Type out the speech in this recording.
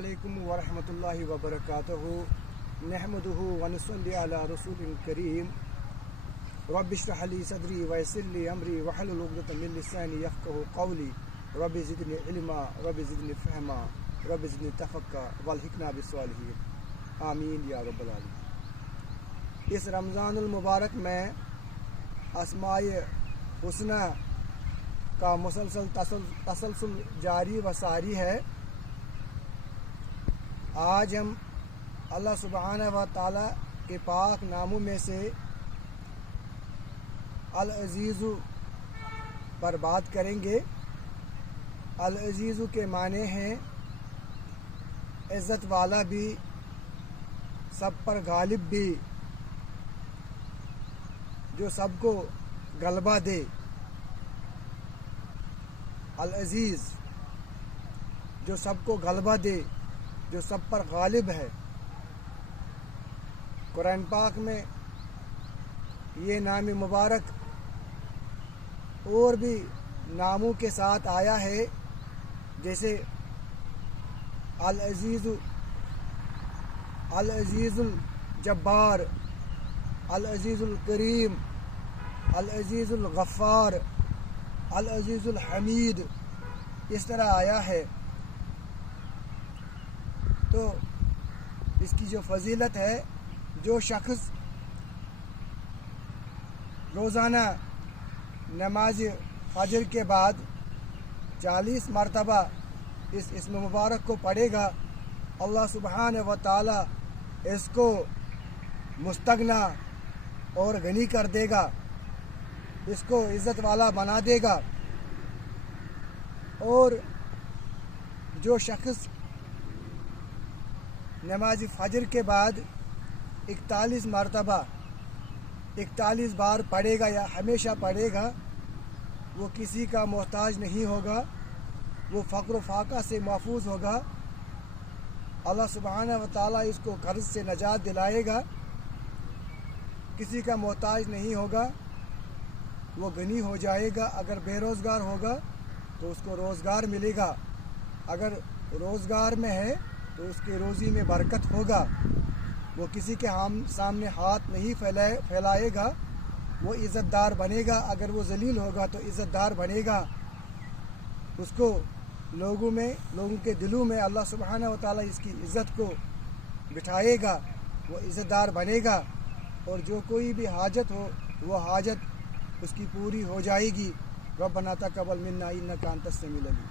علیکم ورحمۃ اللہ وبرکاتہ نحمدہ ونصلی علی رسول کریم رب اشرح لی صدری ویسر لی امری واحلل عقدۃ من لسانی یفقہوا قولی رب زدنی علما رب زدنی فہما رب زدنی تفقہ والحقنا بالصالحین آمین یا رب العالمین۔ اس رمضان المبارک میں اسماء حسنہ کا مسلسل تسلسل جاری و ساری ہے۔ آج ہم اللہ سبحانہ و تعالی کے پاک ناموں میں سے العزیز پر بات کریں گے۔ العزیز کے معنی ہیں عزت والا بھی، سب پر غالب بھی، جو سب کو غلبہ دے۔ العزیز جو سب کو غلبہ دے، جو سب پر غالب ہے۔ قرآن پاک میں یہ نام مبارک اور بھی ناموں کے ساتھ آیا ہے، جیسے العزیز الجبار، العزیز الکریم، العزیز الغفار، العزیز الحمید، اس طرح آیا ہے۔ تو اس کی جو فضیلت ہے، جو شخص روزانہ نماز فجر کے بعد 40 مرتبہ اس اسم مبارک کو پڑھے گا، اللہ سبحانہ و تعالی اس کو مستغنی اور غنی کر دے گا، اس کو عزت والا بنا دے گا۔ اور جو شخص نماز فجر کے بعد 41 مرتبہ 41 بار پڑھے گا یا ہمیشہ پڑھے گا، وہ کسی کا محتاج نہیں ہوگا، وہ فقر و فاقہ سے محفوظ ہوگا۔ اللہ سبحانہ و تعالیٰ اس کو قرض سے نجات دلائے گا، کسی کا محتاج نہیں ہوگا، وہ غنی ہو جائے گا۔ اگر بے روزگار ہوگا تو اس کو روزگار ملے گا، اگر روزگار میں ہے تو اس کے روزی میں برکت ہوگا، وہ کسی کے سامنے ہاتھ نہیں پھیلائے گا، وہ عزت دار بنے گا۔ اگر وہ ذلیل ہوگا تو عزت دار بنے گا، اس کو لوگوں کے دلوں میں اللہ سبحانہ و تعالیٰ اس کی عزت کو بٹھائے گا، وہ عزت دار بنے گا، اور جو کوئی بھی حاجت ہو وہ حاجت اس کی پوری ہو جائے گی۔ ربنا تقبل منا انک انت السمیع العلیم۔